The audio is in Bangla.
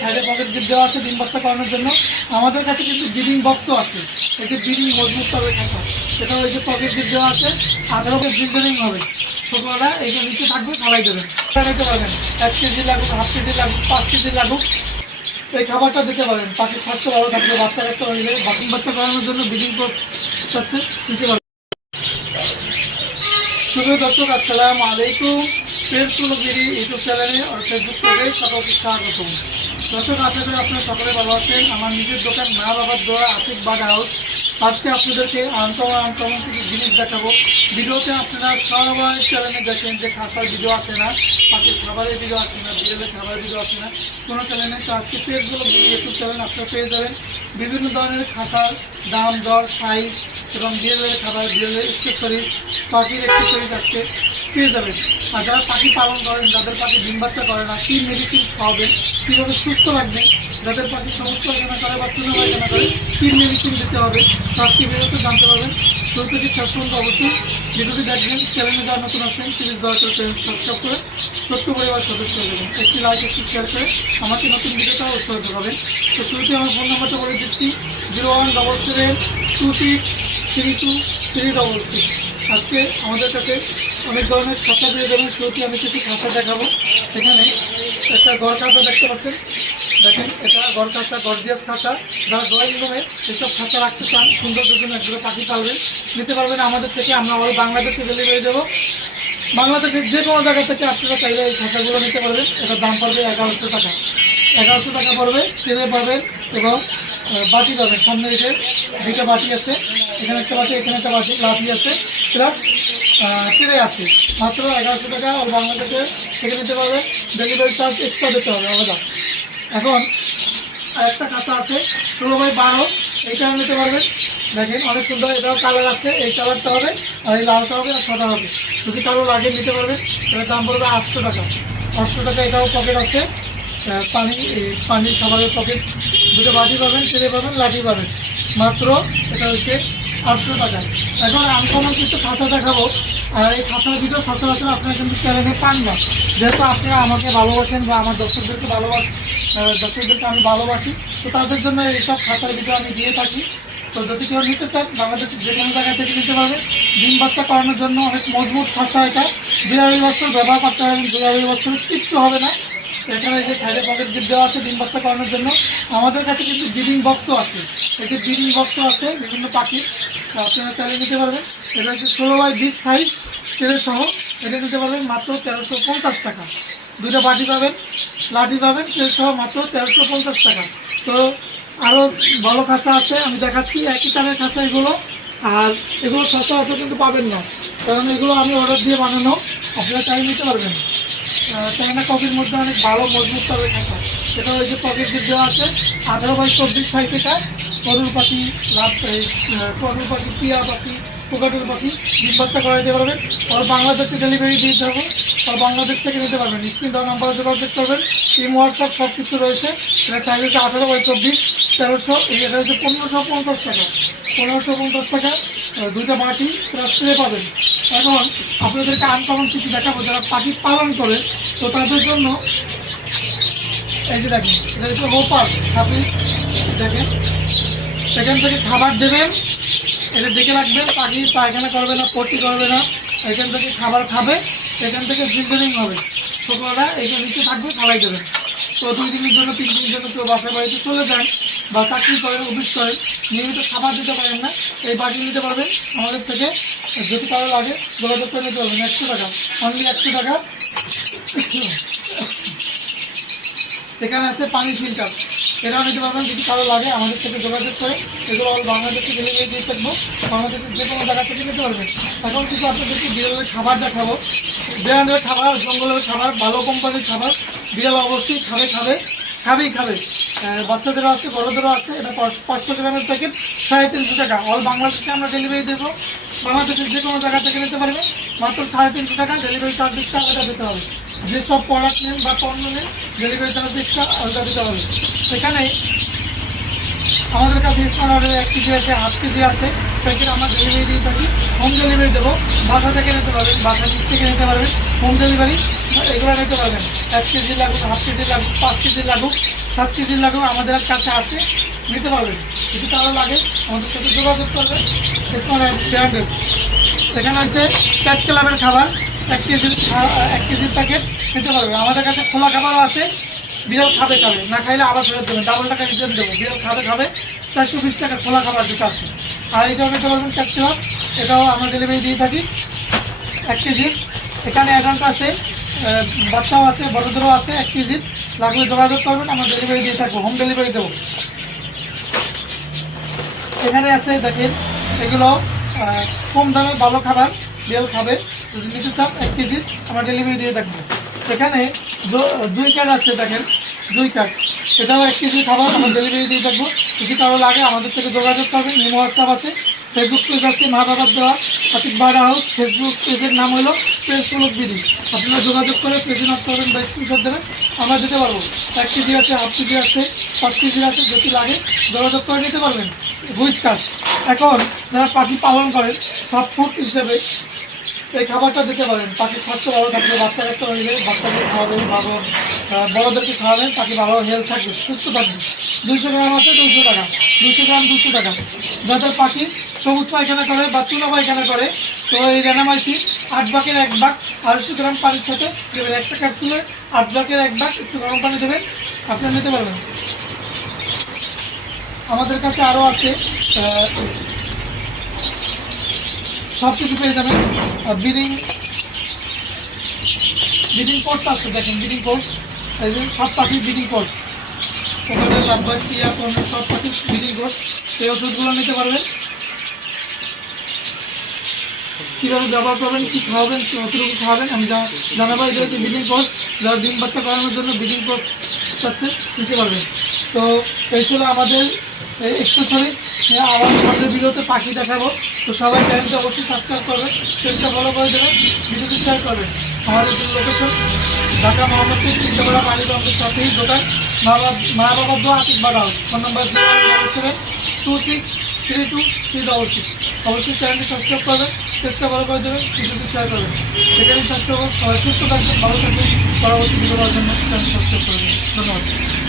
সাইডে পকেট গিট দেওয়া আছে, ডিম বাচ্চা করানোর জন্য। আমাদের কাছে কিন্তু ব্রিডিং বক্সও আছে। এই যে ব্রিডিং মজবুত হবে খাতা সেটা ওই যে পকেট গিট দেওয়া আছে। আঠারো কেজি ব্রিডিং হবে। ছোটরা এইটা নিচে থাকবে খালাই দেবেন। এটা পারবেন। এক কেজি লাগুক, হাফ কেজি লাগুক, পাঁচ কেজি লাগুক। এই খাবারটা দিতে পারেন। পাখির স্বাস্থ্য ভালো থাকবে বাচ্চা কাচ্চা হয়ে যাবে বাচ্চা করানোর জন্য ব্রিডিং কোর্স দিতে শুভ দর্শক, আসসালামু আলাইকুম। ফ্রেন্ডস বিড়ি ইউটিউব চ্যানেলে আর ফেসবুক পেজে সকলকে স্বাগত। দর্শক, আশা করি আপনারা সকলে ভালো আছেন। আমার নিজের দোকান মা বাবার দোয়া আতিক বাগ হাউস। আজকে আপনাদেরকে আনকমন আনকমন কিছু জিনিস দেখাবো। ভিডিওতে আপনারা সবাই চ্যানেলে দেখেন যে খাসার ভিডিও আসে না, পাখির খাবারের ভিডিও আসে না, বিড়ালের খাবারের ভিডিও আসে না। কোনো চ্যানেলে তো আজকে পেজগুলো ইউটিউব চ্যানেল আপনারা পেয়ে যাবেন। বিভিন্ন ধরনের খাসার দাম দর সাইজ এবং বিড়ালের খাবার বিড়ালের এক্সেসরিজ পাখির এক্সেসরিজ আজকে। পেয়ে যাবেন। আর যারা পাখি পালন করেন, যাদের পাখি ডিম বাচ্চা করে না, কী মেডিসিন খাওয়াবেন, কীভাবে সুস্থ রাখবেন যাদের পাখি সমস্ত পায়খানা করে বা চুনো পায়খানা করে কী মেডিসিন দিতে হবে, তার কী বেরোতে জানতে পারবেন। শুরু থেকে শেষ অবশ্যই ভিডিওটি দেখবেন চ্যানেলে যারা নতুন আসেন প্লিজ দয়া করে চ্যানেল সাবস্ক্রাইব করে ছোট্ট পরিবার সদস্য হয়ে যাবেন। একটি লাইক একটি শেয়ার করে আমাকে নতুন ভিডিওটা উৎসাহ যোগাবেন তো শুরুতে আমার ফোন নাম্বারটা বলে দিচ্ছি zero one double seven two six three two three double six আজকে আমাদের কাছে অনেক ধরনের খাতা দিয়ে যাবেন শুরুতে আমি কিছু খাতা দেখাবো। এখানে একটা গড় খাতা দেখতে পাচ্ছেন। দেখেন, এটা ঘর খাতা, গর্জিয়াস খাতা। যারা ড্রয়িং রুমে এসব খাতা রাখতে চান, সুন্দর জন্য একগুলো পাখি পালবেন। নিতে পারবেন আমাদের থেকে। আমরা আবার বাংলাদেশে ডেলিভারি দেবো। বাংলাদেশের যে কোনো জায়গা থেকে আপনারা চাইলে এই খাতাগুলো নিতে পারবেন। এটার দাম পড়বে এগারোশো টাকা। এগারোশো টাকা পড়বে ট্রেনে পাবেন এবং বাটি পাবেন সামনে এই যে দুইটা বাটি আছে। এখানে একটা বাটি, এখানে একটা বাটি, লাঠি আছে। প্লাস ট্রে আছে। মাত্র এগারোশো টাকা আর বাংলাদেশে থেকে নিতে পারবে। ডেলিভারি চার্জ এক্সট্রা দিতে হবে, আলাদা। এখন আর একটা খাতা আছে। ষোলো বাই বারো এইটাও নিতে পারবেন দেখেন, অনেক সুন্দর, এটাও কালার আছে। এই কালারটা হবে আর এই লালটা হবে আর সাদা হবে। যদি কারও লাগে নিতে পারবেন এটার দাম পড়বে আটশো টাকা। আটশো টাকা এটাও পকেট আছে। পানি পানির খাবারের পকেট দুটো বাটি পাবেন, তেলে পাবেন, লাঠি পাবেন। মাত্র এটা হচ্ছে আটশো টাকা। এখন আনকমন কিছু খাতা দেখাবো। আর এই খাতার ভিডিও সচরাচর আপনারা কিন্তু চ্যানেলে পান না। যেহেতু আপনারা আমাকে ভালোবাসেন বা আমার দর্শকদেরকে ভালোবাসেন দর্শকদেরকে আমি ভালোবাসি, তো তাদের জন্য এইসব খাতার ভিডিও আমি দিয়ে থাকি। তো যদি কেউ নিতে চান, বাংলাদেশের যে কোনো জায়গা থেকে নিতে পারবেন ডিম বাচ্চা করানোর জন্য অনেক মজবুত খাতা এটা। দুই আড়াই বছর ব্যবহার করতে পারবেন দুই আড়াই বছর কিচ্ছু হবে না। এখানে যে সাইডে পকেট গিট দেওয়া আছে, ডিম বাচ্চা করানোর জন্য, আমাদের কাছে কিন্তু ব্রিডিং বক্সও আছে। এই যে ব্রিডিং বক্সও আছে, বিভিন্ন পাখির আপনারা চাইলে নিতে পারবেন। এটা হচ্ছে ষোলো বাই বিশ সাইজ তেলে সহ। এটা নিতে পারবেন মাত্র তেরোশো পঞ্চাশ টাকা। দুটো বাটি পাবেন, লাঠি পাবেন তেল সহ মাত্র তেরোশো পঞ্চাশ টাকা। তো আরও ভালো খাঁচা আছে, আমি দেখাচ্ছি, একই তারের খাঁচা এগুলো। আর এগুলো সচরাচর কিন্তু পাবেন না। কারণ এগুলো আমি অর্ডার দিয়ে বানানো। আপনারা চাই নিতে পারবেন। চায়না কফির মধ্যে অনেক ভালো মজবুত হবে খাঁচা সেটা ওই যে পকেট দিয়ে দেওয়া আছে, আঠারো বাই চব্বিশ সাইজ এটা করুর পাখি লাভ করুর পাখি টিয়া পাখি পোকাটুর পাখি ডিম করা দিতে পারবেন। আর বাংলাদেশে ডেলিভারি দিতে হবে। আর বাংলাদেশ থেকে নিতে পারবেন। স্ক্রিন দেওয়া নাম্বারে যোগাযোগ করবেন ইম হোয়াটসঅ্যাপ সব কিছু রয়েছে। এটা সাইজ হচ্ছে আঠারো বাই চব্বিশ, তেরোশো, এই এটা হচ্ছে পনেরোশো পঞ্চাশ টাকা। পনেরোশো পঞ্চাশ টাকা দুইটা বাটি প্লাস পাবেন। এখন আপনাদেরকে আনকমন কিছু দেখাবো যারা পাখি পালন করে, তো তাদের জন্য এই যে দেখেন, এটা হচ্ছে হোপার আপনি দেখেন, সেখান থেকে খাবার দেবেন, এটা দেখে রাখবেন, পাখি পায়খানা করবে না, পটি করবে না, এখান থেকে খাবার খাবে, এখান থেকে ড্রিঙ্কিং হবে। ছোটরা এখানে নিচে থাকবে খাওয়াই দেবেন। তো দুই দিনের জন্য, তিন দিনের জন্য কেউ বাসায় বাড়িতে চলে যান বা চাকরি করেন, অফিস করেন, নিয়মিত খাবার দিতে পারেন না, এই বাটি নিতে পারবেন আমাদের থেকে যদি কারও লাগে, যোগাযোগ করে নিতে পারবেন। একশো টাকা। অনলি একশো টাকা। এখানে আছে পানি ফিল্টার এটাও নিতে পারবেন যদি কারও লাগে, আমাদের থেকে যোগাযোগ করে। এগুলো আমরা বাংলাদেশে ডেলিভারি দিয়ে থাকব। বাংলাদেশের যে কোনো জায়গা থেকে নিতে পারবেন। এখন কিছু আপনাদেরকে বিড়ালের খাবার দেখাবো। ব্র্যান্ডের খাবার, জঙ্গলের খাবার, ভালো কোম্পানির খাবার। বিড়াল অবশ্যই খাবে খাবে, খাবেই খাবে। বাচ্চাদেরও আছে, বড়োদেরও আছে। এটা পাঁচ- পাঁচশো গ্রামের প্যাকেট সাড়ে তিনশো টাকা। অল বাংলাদেশে আমরা ডেলিভারি দেবো। বাংলাদেশের যে কোনো জায়গা থেকে নিতে পারবে। মাত্র সাড়ে তিনশো টাকা ডেলিভারি চার্জ দিতে আলাদা দিতে হবে। যেসব প্রোডাক্ট নেন বা পণ্য নেন ডেলিভারি চার্জ দিতে আলাদা দিতে হবে। সেখানে আমাদের কাছে স্মার্ট অর্ডারে এক কেজি আছে হাফ কেজি আছে। প্যাকেট আমরা ডেলিভারি দিয়ে থাকি। হোম ডেলিভারি দেবো। বাসা থেকে নিতে পারবেন, বাসা নিচ থেকে নিতে পারবেন হোম ডেলিভারি এগুলো নিতে পারবেন। এক কেজি লাগুক, হাফ কেজি লাগুক, পাঁচ কেজি লাগুক, সাত কেজি লাগুক আমাদের কাছে আছে, নিতে পারবেন। যদি কারও লাগে, আমাদের সাথে যোগাযোগ করবে এখানে হচ্ছে ক্যাট ক্লাবের খাবার। এক কেজি এক কেজির প্যাকেট নিতে পারবে আমাদের কাছে খোলা খাবারও আছে। বিড়াল খাবে খাবে না খাইলে আবার ফেরত দেবেন। ডাবল টাকা রিটার্ন দেবো। বিড়াল খাবে খাবে। চারশো বিশ টাকা খোলা খাবার যেটা আছে। আর এটাও নিতে পারবেন ক্লাব এটাও আমরা ডেলিভারি দিয়ে থাকি। এক কেজি এখানে অ্যাডাল্ট আছে বাচ্চাও আছে, বড়দেরও আছে এক কেজি লাগলে যোগাযোগ করবেন, আমরা ডেলিভারি দিয়ে থাকব হোম ডেলিভারি দেবো। এখানে আছে দেখেন, এগুলো কম দামে ভালো খাবার বিড়াল খাবে। যদি নিতে চান, এক কেজি আমরা ডেলিভারি দিয়ে থাকব। এখানে জুই কার্ড আছে দেখেন। কার্ড এটাও এক কেজি খাবার, আমরা ডেলিভারি দিয়ে থাকব। যদি কারও লাগে, আমাদের থেকে যোগাযোগ করবেন। নিমো হোয়াটসঅ্যাপ আছে। ফেসবুক পেজ আছে, মা বাবার দেওয়া আতিক বাড়া হাউস ফেসবুক পেজের নাম হলো পেজ সুলভ বিডি। আপনারা যোগাযোগ করে পেজে নক করবেন বা স্ক্রিনশট দেবেন। আমরা দিতে পারব। এক কেজি আছে হাফ কেজি আছে, পাঁচ কেজি আছে, যদি লাগে, যোগাযোগ করে নিতে পারবেন। হুইচ কাজ এখন যারা পাখি পালন করেন, সব ফুড হিসেবে এই খাবারটা দিতে পারেন পাখির স্বাস্থ্য ভালো থাকবে বাচ্চা কাচ্চা হইলে বাচ্চাকে খাওয়াবেন ভালো বড়দেরকে খাওয়াবেন পাখি ভালো হেলথ থাকবে, সুস্থ থাকবে। দুইশো গ্রাম আছে, দুইশো টাকা, দুইশো গ্রাম দুশো টাকা। যাদের পাখি, সবুজ পায়খানা করে বা চুনা পায়খানা করে, তো এই রেনামাইসি আট বাকের এক বাক আড়াইশো গ্রাম পানির সাথে দেবেন, একটা ক্যাপসুলে আট বাকের এক বাক একটু গরম পানি দেবেন, আপনারা নিতে পারবেন। আমাদের কাছে আরও আছে সব কিছু পেয়ে যাবেন। বিডিং বিডিং কোর্স আছে, দেখেন বিডিং কোর্স এই যে সব পাখির বিডিং কোর্স সব পাখির বিডিং কোর্স এই ওষুধগুলো নিতে পারবেন। কীভাবে ব্যবহার করবেন, কী খাওয়াবেন কতটুকু খাওয়াবেন, আমি জানাব এটা হচ্ছে বিডিং কোর্স যারা ডিম বাচ্চা করানোর জন্য বিডিং কোর্স চাচ্ছে, নিতে পারবেন। তো এই ছিল আমাদের এক্সেসরিজ আবার সামনের ভিডিওতে পাখি দেখাবো। তো সবাই চ্যানেলটা অবশ্যই সাবস্ক্রাইব করবেন পেজটা ফলো করে দেবেন ভিডিওটি শেয়ার করবেন আমাদের লোকেশন ঢাকা মোহাম্মদপুর চিন্তাপাড়া পানিগঞ্জের সাথেই দোকান মা বাবা মা বাবার দোয়া আতিক বাড়াও phone number zero seven two six three two three double six অবশ্যই চ্যানেলটি সাবস্ক্রাইব করবেন পেজটা ফলো করে দেবেন ভিডিওটি শেয়ার করবেন এখানে সাবস্ক্রাইব সবাই সুস্থ থাকবেন, ভালো থাকবেন। পরবর্তী ভিডিও জন্য চ্যানেল সাবস্ক্রাইব করবেন ধন্যবাদ।